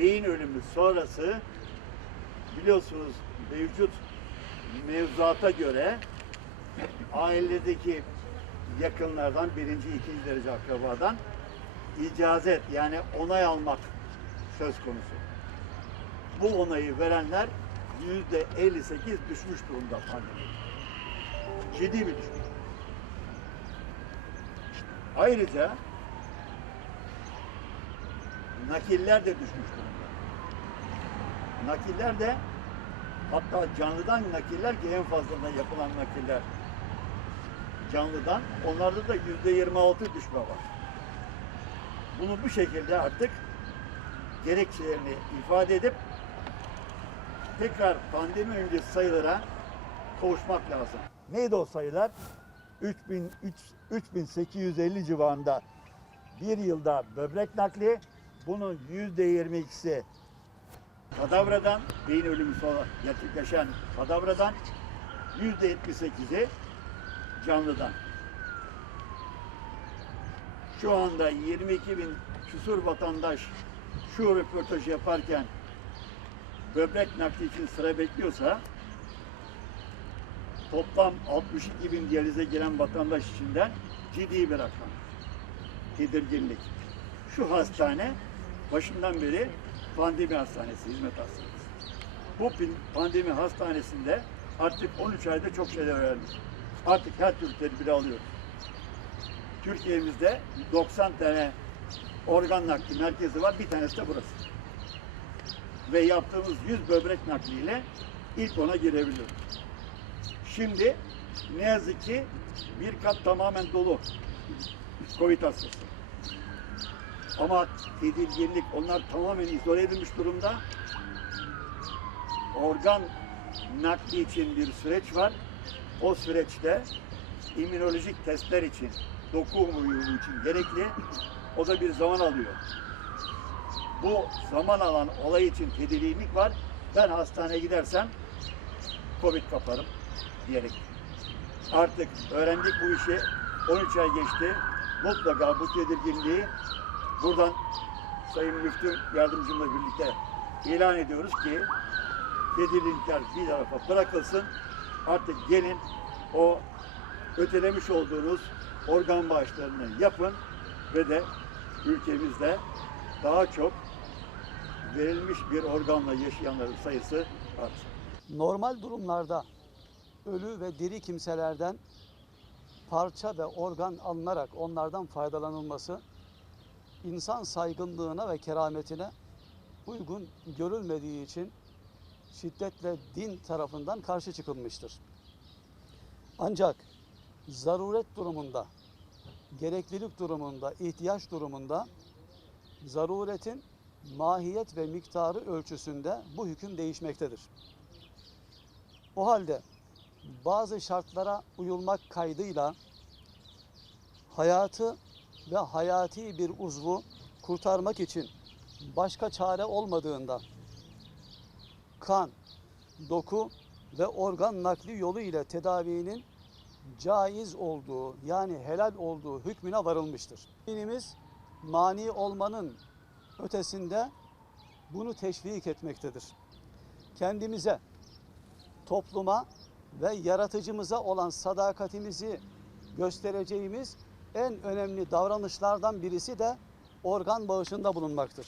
beyin ölümü sonrası biliyorsunuz mevcut mevzuata göre ailedeki yakınlardan birinci, ikinci derece akrabadan icazet yani onay almak söz konusu. Bu onayı verenler yüzde 58 düşmüş durumda pandemi. Ciddi bir düşüş. Ayrıca nakiller de düşmüş durumda. Nakiller de hatta canlıdan nakiller ki en fazla da yapılan nakiller canlıdan onlarda da yüzde 26 düşme var. Bunu bu şekilde artık gerekçelerini ifade edip tekrar pandemi öncesi sayılara kavuşmak lazım. Neydi o sayılar? 3000, üç- 3850 civarında bir yılda böbrek nakli, bunun %22'si kadavradan, beyin ölümü gerçekleşen kadavradan, %78'i canlıdan. Şu anda 22 bin küsur vatandaş şu röportajı yaparken böbrek nakli için sıra bekliyorsa toplam 62 bin diyalize giren vatandaş içinden ciddi bir rakam. Tedirginlik. Şu hastane başından beri pandemi hastanesi, hizmet hastanesi. Bu pandemi hastanesinde artık 13 ayda çok şeyler öğrendik. Artık her türlü tedbiri alıyoruz. Türkiye'mizde 90 tane organ nakli merkezi var. Bir tanesi de burası. Ve yaptığımız 100 böbrek nakliyle ilk ona girebiliyoruz. Şimdi ne yazık ki bir kat tamamen dolu. Covid hastası. Ama tedirginlik, onlar tamamen izole edilmiş durumda. Organ nakli için bir süreç var. O süreçte immünolojik testler için, doku uyumu için gerekli. O da bir zaman alıyor. Bu zaman alan olay için tedirginlik var. Ben hastaneye gidersem Covid kaparım diyerek. Artık öğrendik bu işi. 13 ay geçti. Mutlaka bu tedirginliği buradan Sayın Müftü Yardımcımla birlikte ilan ediyoruz ki tedirginlikler bir tarafa bırakılsın. Artık gelin o ötelemiş olduğunuz organ bağışlarını yapın ve de ülkemizde daha çok verilmiş bir organla yaşayanların sayısı artsın. Normal durumlarda ölü ve diri kimselerden parça ve organ alınarak onlardan faydalanılması insan saygınlığına ve kerametine uygun görülmediği için şiddetle din tarafından karşı çıkılmıştır. Ancak zaruret durumunda, gereklilik durumunda, ihtiyaç durumunda zaruretin mahiyet ve miktarı ölçüsünde bu hüküm değişmektedir. O halde bazı şartlara uyulmak kaydıyla hayatı ve hayati bir uzvu kurtarmak için başka çare olmadığında kan, doku ve organ nakli yolu ile tedavinin caiz olduğu yani helal olduğu hükmüne varılmıştır. Dinimiz mani olmanın ötesinde bunu teşvik etmektedir. Kendimize, topluma ve yaratıcımıza olan sadakatimizi göstereceğimiz en önemli davranışlardan birisi de organ bağışında bulunmaktır.